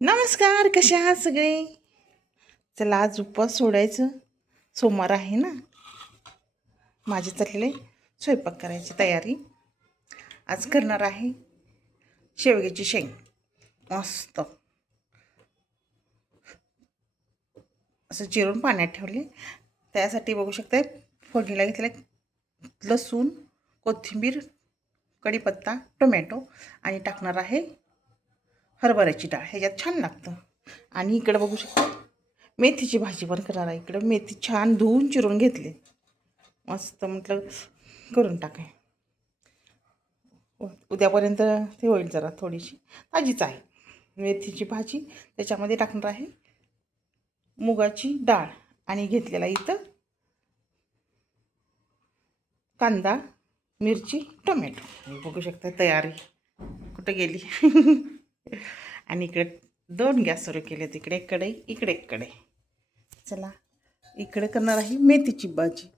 नमस्कार, कसे आहात सगळे? चला आज उपवास सोडायचं. सोमवार आहे ना. माझे चाललेले स्वयंपाक करायची तयारी. आज करणार आहे शेवग्याची शेंग. मस्त असं चिरून पाण्यात ठेवले. त्यासाठी बघू शकता फोडणीला घेतलेलं लसूण, कोथिंबीर, कढीपत्ता, टोमॅटो आणि टाकणार आहे हरभऱ्याची डाळ. ह्याच्यात छान लागतं. आणि इकडे बघू शकता मेथीची भाजी पण करणार आहे. इकडं मेथी छान धुवून चिरून घेतली. मस्त म्हटलं करून टाकाय. उद्यापर्यंत ते होईल. जरा थोडीशी ताजीच आहे मेथीची भाजी. त्याच्यामध्ये टाकणार आहे मुगाची डाळ आणि घेतलेला इथं कांदा, मिरची, टोमॅटो. बघू शकता तयारी कुठं गेली. आणि इकडे 2 गॅस सुरू केले. तिकडे कढई, इकडे कढई. चला इकडे करणार आहे मेथीची भाजी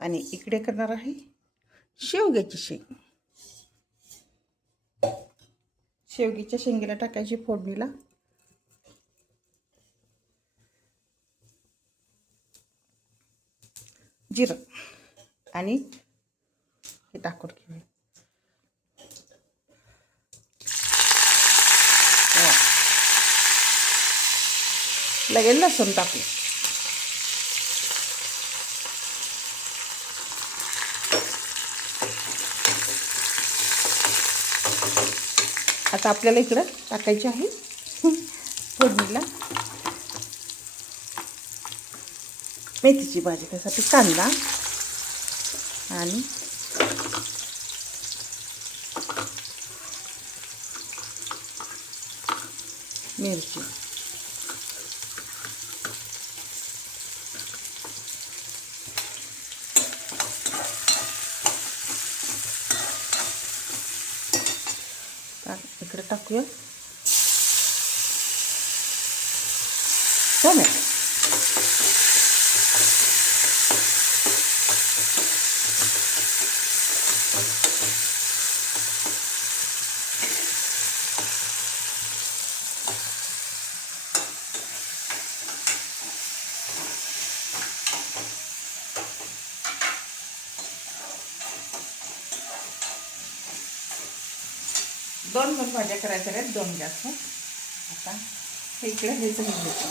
आणि इकडे करणार आहे शेवग्याची शेंग. शेवग्याच्या शेंगेला टाकायची फोडणीला जिरं आणि हे टाकून घेऊया. लगेच लसूण टाकू. आता आपल्याला इकडं टाकायची आहे फोडणीला मेथीची भाजी. त्यासाठी कांदा आणि मिरची. इकडे टाकूया टोमॅटो. दोन भाज्या करायच्या आहेत. 2 गॅस. आता हे इकडे घ्यायचं घ्यायचं.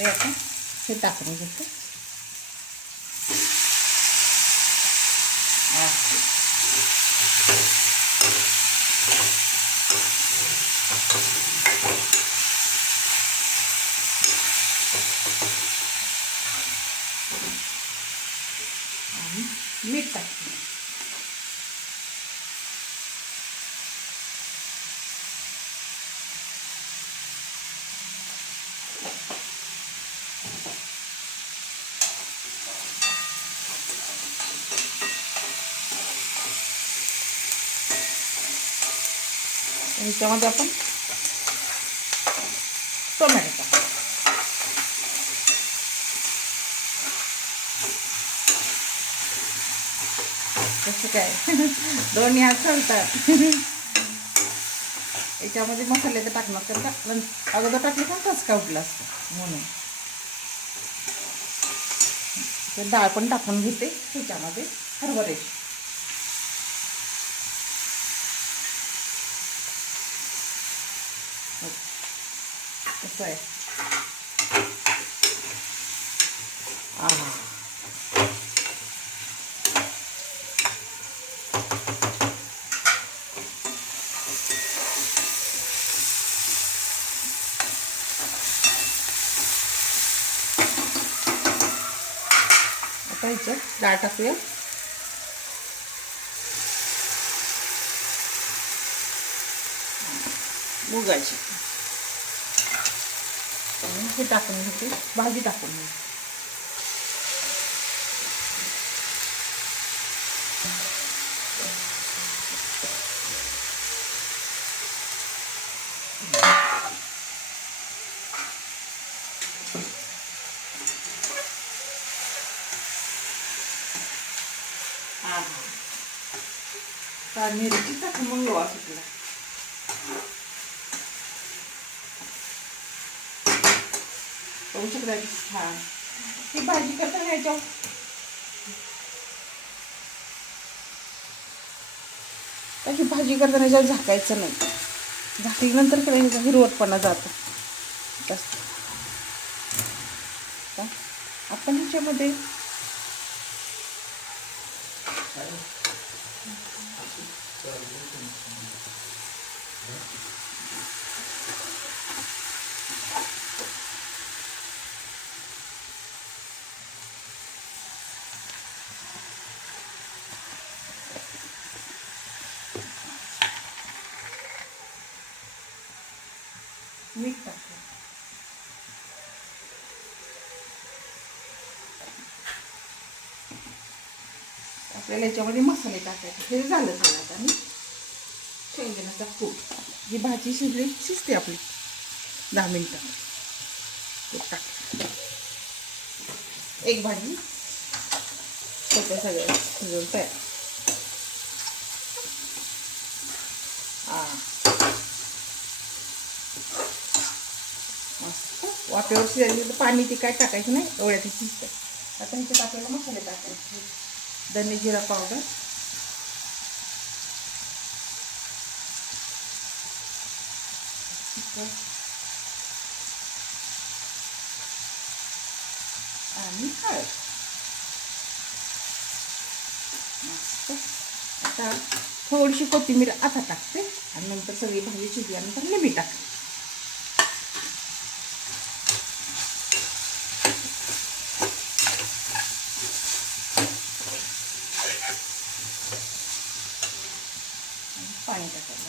आता हे टाकून घेतो. आणि मीठ टाकतो. याच्यामध्ये आपण टोमॅटो टाकू. कसं काय 2 हात चालतात. याच्यामध्ये मसाले तर टाकणार तर का अगोदर टाकले पण कसं काय उठलं असतं म्हणून ते डाळ पण टाकून घेते त्याच्यामध्ये हरभऱ्याची. कसं आहे आता ह्याच्यात डाळ टाकूया. मुगाची हे टाकून घेते. भाजी टाकून घेते. मिरची टाकून मग वास सुटला. बघू शकता छान. ही भाजी करताना ह्याच्यावर त्याची भाजी करताना ह्याच्यावर झाकायचं नाही. झाकल्यानंतर कडे ह्याचा हिरवटपणा जातो जास्त. आपण ह्याच्यामध्ये मीठ टाकतो. आपल्याला याच्यामध्ये मसाले टाकायचे. हे झालं सगळं. आता मी शेंगदाण्याचा कूट. ही भाजी शिजते आपली 10 मिनिटं. कूट टाक. एक भाजी सोपं सगळं शिजवून तयार. मस्त वाफेवर शिजायची तर पाणी ती काय टाकायचं नाही. एवढ्या ती शिजते. आता ह्याच्यात आपल्याला मसाले टाकायचे. धने जिरा पावडर, आणि हळद. मस्त. आता थोडीशी कोथिंबीर आता टाकते आणि नंतर सगळी भाजी शिजल्यानंतर लिंबू टाकते. पाणी टाकायला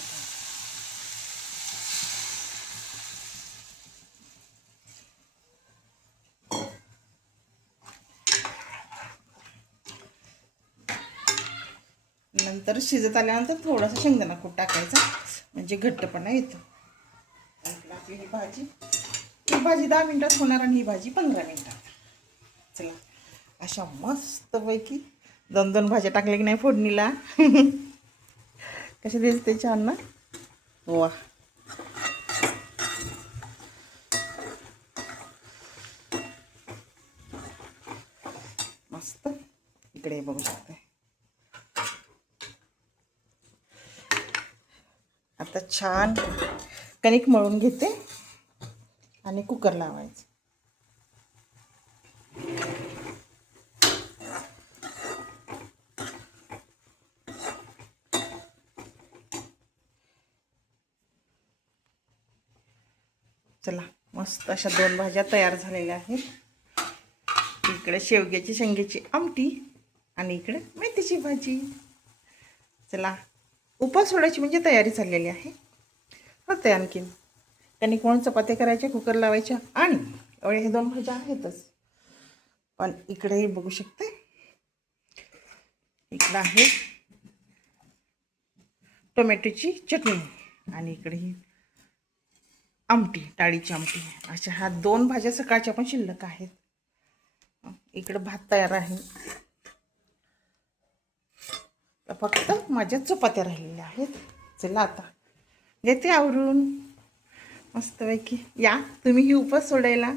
नंतर शिजत आल्यानंतर थोडासा शेंगदाणा कूट टाकायचा म्हणजे घट्टपणा येतो. आपली ही भाजी 10 मिनिटात होणार आणि ही भाजी 15 मिनिटात. चला अशा मस्तपैकी 2 भाज्या टाकल्या की नाही फोडणीला. कसे दिसते छान ना. वा मस्त. इकडे बघू शकते. आता छान कणिक मळून घेते आणि कुकर लावायचं. चला मस्त अशा 2 भाज्या तयार झालेल्या आहेत. इकडे शेवग्याची आमटी आणि इकडे मेथीची भाजी. चला उपास सोडायची म्हणजे तयारी चाललेली आहे. होते आणखीन कणिक मळून चपात्या करायच्या, कुकर लावायच्या आणि एवढ्या हे 2 भाज्या आहेतच. पण इकडेही बघू शकते. इकडं आहे टोमॅटोची चटणी आणि इकडे ही आमटी, डाळीची आमटी. अशा ह्या 2 भाज्या सकाळच्या पण शिल्लक आहेत. इकडं भात तयार आहे. फक्त माझ्या चपात्या राहिलेल्या आहेत. चला आता घेते आवरून मस्तपैकी. या तुम्ही ही उपास सोडायला.